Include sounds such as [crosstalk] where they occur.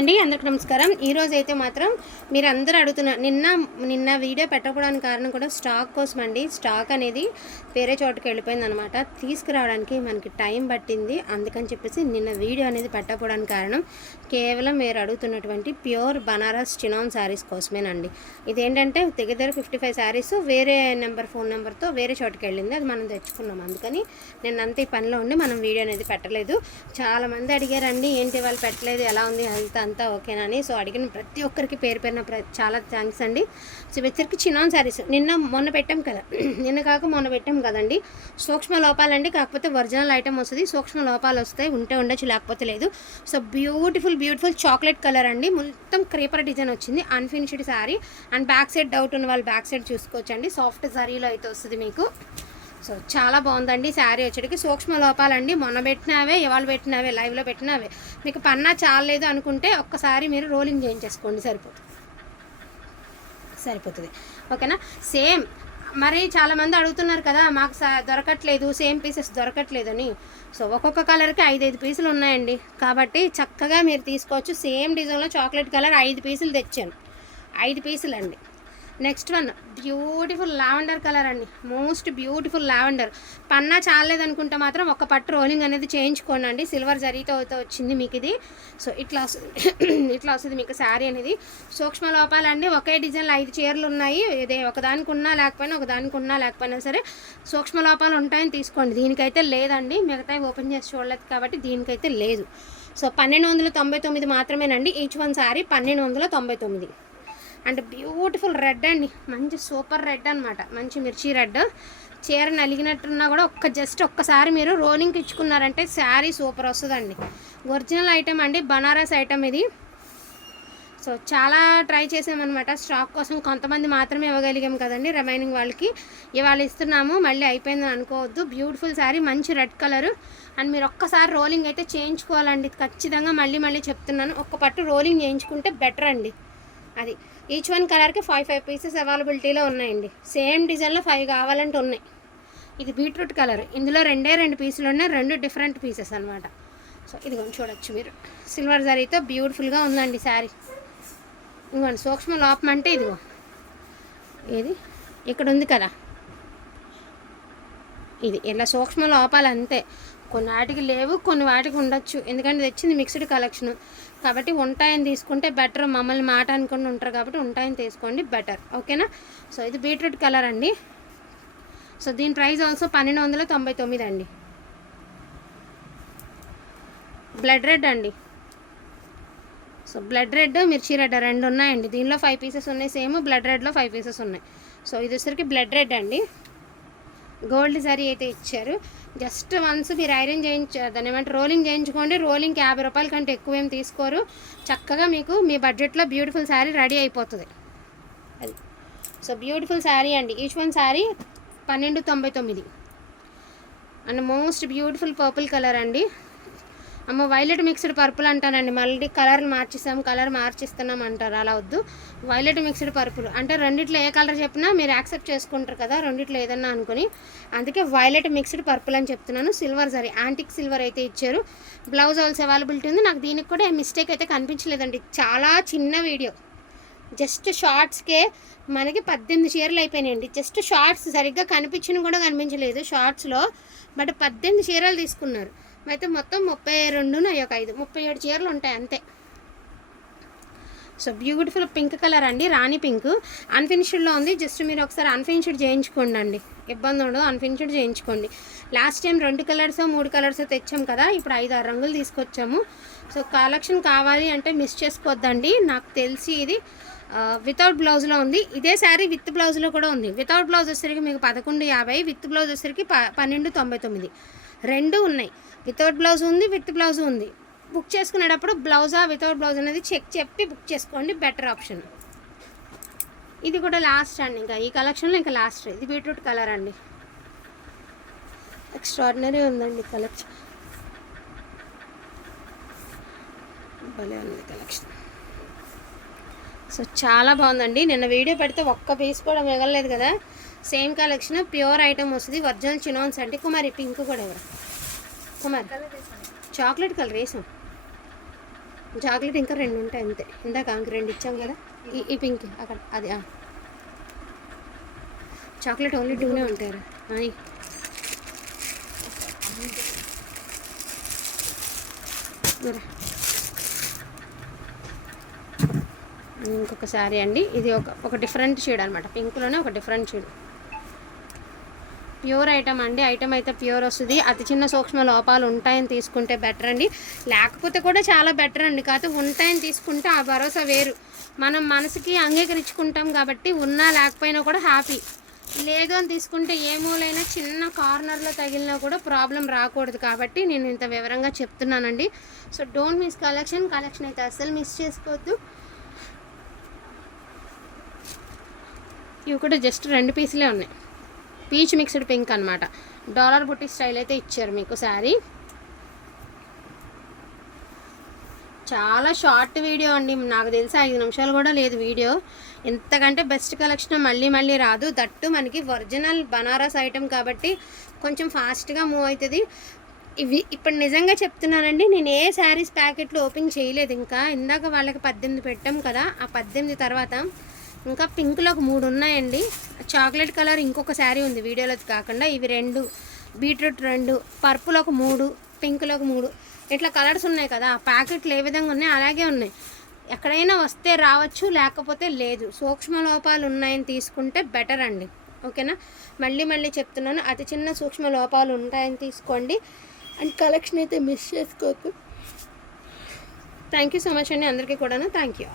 అండి అందరికి నమస్కారం. ఈరోజు అయితే మాత్రం మీరు అందరూ అడుగుతున్నారు నిన్న నిన్న వీడియో పెట్టకపోవడానికి కారణం కూడా స్టాక్ కోసం అండి. స్టాక్ అనేది వేరే చోటుకి వెళ్ళిపోయింది అనమాట తీసుకురావడానికి మనకి టైం పట్టింది. అందుకని చెప్పేసి నిన్న వీడియో అనేది పెట్టకపోవడానికి కారణం కేవలం మీరు అడుగుతున్నటువంటి ప్యూర్ బనారస్ చినాన్ శారీస్ కోసమేనండి. ఇదేంటంటే దగ్గర ఫిఫ్టీ ఫైవ్ శారీస్ వేరే నెంబర్ ఫోన్ నెంబర్తో వేరే చోటుకి వెళ్ళింది. అది మనం తెచ్చుకున్నాం. అందుకని నేను అంత ఈ పనిలో ఉండి మనం వీడియో అనేది పెట్టలేదు. చాలామంది అడిగారండి ఏంటి వాళ్ళు పెట్టలేదు? ఎలా ఉంది హెల్త్? అంతా ఓకేనా అని. సో అడిగిన ప్రతి ఒక్కరికి పేరు పేరున ప్ర- చాలా థ్యాంక్స్ అండి. సో వచ్చరికి చినాన్ శారీస్ నిన్న మొన్న పెట్టాం కదా. [clears throat] నిన్న కాక మొన్న పెట్టాం కదండి. సూక్ష్మ లోపాలండి కాకపోతే ఒరిజినల్ ఐటమ్ వస్తుంది. సూక్ష్మ లోపాలు వస్తాయి ఉంటే ఉండొచ్చు లేకపోతే లేదు. So beautiful beautiful chocolate colour అండి. మొత్తం క్రీపర్ డిజైన్ వచ్చింది. Unfinished saree and back side doubt ఉన్న వాళ్ళు బ్యాక్ సైడ్ చూసుకోవచ్చండి. సాఫ్ట్ జరీలో అయితే వస్తుంది మీకు. సో చాలా బాగుందండి శారీ వచ్చేటికి. సూక్ష్మ లోపాలండి. మొన్న పెట్టినావే ఇవాళ పెట్టినావే లైవ్లో పెట్టినావే. మీకు పన్నా చాలేదు అనుకుంటే ఒక్కసారి మీరు రోలింగ్ చేయించేసుకోండి. సరిపోతుంది. సరిపోతుంది. ఓకేనా? సేమ్. మరి చాలామంది అడుగుతున్నారు కదా మాకు దొరకట్లేదు సేమ్ పీసెస్ దొరకట్లేదని. సో ఒక్కొక్క కలర్కి ఐదు ఐదు పీసులు ఉన్నాయండి. కాబట్టి చక్కగా మీరు తీసుకోవచ్చు. సేమ్ డిజైన్లో చాక్లెట్ కలర్ ఐదు పీసులు తెచ్చాను. ఐదు పీసులు అండి next one beautiful lavender colour అండి. మోస్ట్ బ్యూటిఫుల్ లావెండర్ పన్నా చాలేదనుకుంటే మాత్రం ఒక పట్టు రోలింగ్ అనేది చేయించుకోండి సిల్వర్ జరీతో అయితే వచ్చింది మీకు ఇది సో ఇట్లా వస్తుంది [coughs] ఇట్లా వస్తుంది మీకు శారీ అనేది. సూక్ష్మ లోపాలండి. ఒకే డిజైన్లో ఐదు చీరలు ఉన్నాయి. ఇదే ఒకదానికి ఉన్నా లేకపోయినా ఒకదానికి ఉన్నా లేకపోయినా సరే సూక్ష్మ లోపాలు ఉంటాయని తీసుకోండి. దీనికైతే లేదండి. మిగతా ఓపెన్ చేసి చూడలేదు కాబట్టి దీనికైతే లేదు. సో పన్నెండు వందల తొంభై తొమ్మిది మాత్రమేనండి. ఈచ్ వన్ శారీ పన్నెండు వందల తొంభై తొమ్మిది. అండ్ బ్యూటిఫుల్ రెడ్ అండి. మంచి సూపర్ రెడ్ అనమాట మంచి మిర్చి రెడ్. చీర నలిగినట్టున్నా కూడా ఒక్క జస్ట్ ఒక్కసారి మీరు రోలింగ్కి ఇచ్చుకున్నారంటే శారీ సూపర్ వస్తుందండి. ఒరిజినల్ ఐటమ్ అండి బనారస్ ఐటమ్ ఇది. సో చాలా ట్రై చేసామన్నమాట. స్టాక్ కోసం కొంతమంది మాత్రమే ఇవ్వగలిగాం కదండి రిమైనింగ్ వాళ్ళకి. ఇవాళ ఇస్తున్నాము మళ్ళీ అయిపోయిందని అనుకోవద్దు. బ్యూటిఫుల్ శారీ మంచి రెడ్ కలర్. అండ్ మీరు ఒక్కసారి రోలింగ్ అయితే చేయించుకోవాలండి. ఖచ్చితంగా మళ్ళీ మళ్ళీ చెప్తున్నాను. ఒక్క పట్టు రోలింగ్ చేయించుకుంటే బెటర్ అండి. అది. ఈచ్ వన్ కలర్కి ఫైవ్ ఫైవ్ పీసెస్ అవైలబిలిటీలో ఉన్నాయండి. సేమ్ డిజైన్లో ఫైవ్ కావాలంటే ఉన్నాయి. ఇది బీట్రూట్ కలర్ ఇందులో రెండే రెండు పీసులు ఉన్నాయి రెండు డిఫరెంట్ పీసెస్ అనమాట సో ఇదిగోండి చూడొచ్చు మీరు. సిల్వర్ జరీతో బ్యూటిఫుల్గా ఉందండి శారీ ఇదిగోండి సూక్ష్మ లోపం అంటే ఇదిగో. ఏది? ఇక్కడ ఉంది కదా. ఇది. ఇలా సూక్ష్మ లోపాలు అంతే. కొన్ని వాటికి లేవు కొన్ని వాటికి ఉండొచ్చు. ఎందుకంటే తెచ్చింది మిక్స్డ్ కలెక్షన్ కాబట్టి ఉంటాయని తీసుకుంటే బెటర్ మమ్మల్ని మాట అనుకుని ఉంటారు కాబట్టి ఉంటాయని తీసుకోండి బెటర్ ఓకేనా సో ఇది బీట్రూట్ కలర్ అండి. సో దీని ప్రైస్ ఆల్సో పన్నెండు వందల తొంభై తొమ్మిది అండి. బ్లడ్ రెడ్ అండి. సో బ్లడ్ రెడ్ మిర్చి రెడ్ రెండు ఉన్నాయండి. దీనిలో ఫైవ్ పీసెస్ ఉన్నాయి. సేమ్ బ్లడ్ రెడ్లో ఫైవ్ పీసెస్ ఉన్నాయి. సో ఇది వచ్చరికి బ్లడ్ రెడ్ అండి. గోల్డ్ జరీ అయితే ఇచ్చారు. జస్ట్ వన్స్ మీరు ఐరన్ చేయించ దాని ఏమంటే రోలింగ్ చేయించుకోండి. రోలింగ్కి యాభై రూపాయల కంటే ఎక్కువ ఏం తీసుకోరు. చక్కగా మీకు మీ బడ్జెట్లో బ్యూటిఫుల్ శారీ రెడీ అయిపోతుంది. అది. సో బ్యూటిఫుల్ శారీ అండి. ఈచ్ వన్ శారీ పన్నెండు తొంభై తొమ్మిది. And most beautiful purple colour అండి. అమ్మ వైలెట్ మిక్స్డ్ పర్పుల్ అంటానండి. మళ్ళీ కలర్ మార్చిస్తాం కలర్ మార్చిస్తున్నాం అంటారు. అలా వద్దు. వైలెట్ మిక్స్డ్ పర్పుల్ అంటే రెండిట్లో ఏ కలర్ చెప్పినా మీరు యాక్సెప్ట్ చేసుకుంటారు కదా రెండిట్లో ఏదన్నా అనుకుని. అందుకే వైలెట్ మిక్స్డ్ పర్పుల్ అని చెప్తున్నాను. సిల్వర్ సరే యాంటిక్ సిల్వర్ అయితే ఇచ్చారు. బ్లౌజ్ ఆల్స్ అవైలబిలిటీ ఉంది. నాకు దీనికి కూడా మిస్టేక్ అయితే కనిపించలేదండి. చాలా చిన్న వీడియో. జస్ట్ షార్ట్స్కే మనకి పద్దెనిమిది చీరలు అయిపోయినాయండి. జస్ట్ షార్ట్స్ సరిగ్గా కనిపించిన కూడా కనిపించలేదు షార్ట్స్లో. బట్ పద్దెనిమిది చీరలు తీసుకున్నారు. అయితే మొత్తం ముప్పై రెండు ఒక ఐదు ముప్పై ఏడు చీరలు ఉంటాయి అంతే. సో బ్యూటిఫుల్ పింక్ కలర్ అండి రాణి పింక్ అన్ఫినిష్డ్లో ఉంది జస్ట్ మీరు ఒకసారి అన్ఫినిష్డ్ చేయించుకోండి అండి. ఇబ్బంది ఉండదు అన్ఫినిష్డ్ చేయించుకోండి. లాస్ట్ టైం రెండు కలర్స్ మూడు కలర్స్ తెచ్చాం కదా ఇప్పుడు ఐదు ఆరు రంగులు తీసుకొచ్చాము. సో కలెక్షన్ కావాలి అంటే మిస్ చేసుకోవద్దండి నాకు తెలిసి ఇది వితౌట్ బ్లౌజ్లో ఉంది. ఇదే శారీ విత్ బ్లౌజ్లో కూడా ఉంది. వితౌట్ బ్లౌజ్ వచ్చేసరికి మీకు పదకొండు యాభై విత్ బ్లౌజ్ వచ్చేసరికి ప పన్నెండు తొంభై తొమ్మిది. రెండు ఉన్నాయి. వితౌట్ బ్లౌజ్ ఉంది విత్ బ్లౌజ్ ఉంది. బుక్ చేసుకునేటప్పుడు బ్లౌజా వితౌట్ బ్లౌజ్ అనేది చెక్ చెప్పి బుక్ చేసుకోండి బెటర్ ఆప్షన్. ఇది కూడా లాస్ట్ అండి ఇంకా. ఈ కలెక్షన్లో ఇంకా లాస్ట్. ఇది బీట్రూట్ కలర్ అండి. ఎక్స్ట్రాడినరీ ఉందండి కలెక్షన్. భలే ఉంది కలెక్షన్. సో చాలా బాగుందండి. నిన్న వీడియో పెడితే ఒక్క పీస్ కూడా మిగలలేదు కదా. సేమ్ కలెక్షన్ ప్యూర్ ఐటమ్ వస్తుంది. ఒరిజినల్ చినోన్స్ అంటే కుమారి పింక్ కూడా ఎవరు? కుమారి చాక్లెట్ కలర్ వేసాం. చాక్లెట్ ఇంకా రెండు ఉంటాయి అంతే. ఇందాక ఆమెకి రెండు ఇచ్చాం కదా. ఈ ఈ పింక్ అక్కడ అది చాక్లెట్ ఓన్లీ టూనే ఉంటారు అని మరి. ఇంకొక శారీ అండి. ఇది ఒక ఒక డిఫరెంట్ షేడ్ అనమాట పింక్లోనే ఒక డిఫరెంట్ షేడ్ ప్యూర్ ఐటమ్ అండి. ఐటమ్ అయితే ప్యూర్ వస్తుంది. అతి చిన్న సూక్ష్మ లోపాలు ఉంటాయని తీసుకుంటే బెటర్ అండి. లేకపోతే కూడా చాలా బెటర్ అండి. కాకపోతే ఉంటాయని తీసుకుంటే ఆ భరోసా వేరు. మనం మనసుకి అంగీకరించుకుంటాం కాబట్టి ఉన్నా లేకపోయినా కూడా హ్యాపీ. లేదు అని తీసుకుంటే ఏ మూలైనా చిన్న కార్నర్లో తగిలినా కూడా ప్రాబ్లం రాకూడదు కాబట్టి నేను ఇంత వివరంగా చెప్తున్నానండి. So don't miss collection. Collection అయితే అస్సలు మిస్ చేసుకోవద్దు. ఇవి కూడా జస్ట్ రెండు పీసులే ఉన్నాయి. పీచ్ మిక్స్డ్ పింక్ అనమాట డాలర్ బుట్టి స్టైల్ అయితే ఇచ్చారు మీకు శారీ. చాలా షార్ట్ వీడియో అండి. నాకు తెలిసి ఐదు నిమిషాలు కూడా లేదు వీడియో. ఎంతకంటే బెస్ట్ కలెక్షన్ మళ్ళీ మళ్ళీ రాదు. దట్టు మనకి ఒరిజినల్ బనారస్ ఐటెం కాబట్టి కొంచెం ఫాస్ట్గా మూవ్ అవుతుంది. ఇవి ఇప్పుడు నిజంగా చెప్తున్నానండి నేను ఏ శారీస్ ప్యాకెట్లు ఓపెన్ చేయలేదు. ఇంకా ఇందాక వాళ్ళకి పద్దెనిమిది పెట్టాం కదా ఆ పద్దెనిమిది తర్వాత ఇంకా పింక్లో ఒక మూడు ఉన్నాయండి. చాక్లెట్ కలర్ ఇంకొక శారీ ఉంది వీడియోలో కాకుండా. ఇవి రెండు. బీట్రూట్ రెండు. పర్పుల్ ఒక మూడు. పింక్లో ఒక మూడు. ఇట్లా కలర్స్ ఉన్నాయి కదా ప్యాకెట్లు ఏ విధంగా ఉన్నాయి అలాగే ఉన్నాయి. ఎక్కడైనా వస్తే రావచ్చు లేకపోతే లేదు. సూక్ష్మ లోపాలు ఉన్నాయని తీసుకుంటే బెటర్ అండి. ఓకేనా? మళ్ళీ మళ్ళీ చెప్తున్నాను. అతి చిన్న సూక్ష్మ లోపాలు ఉంటాయని తీసుకోండి. అండ్ కలెక్షన్ అయితే మిస్ చేసుకోకు. థ్యాంక్ యూ సో మచ్ అండి అందరికీ కూడాను. Thank you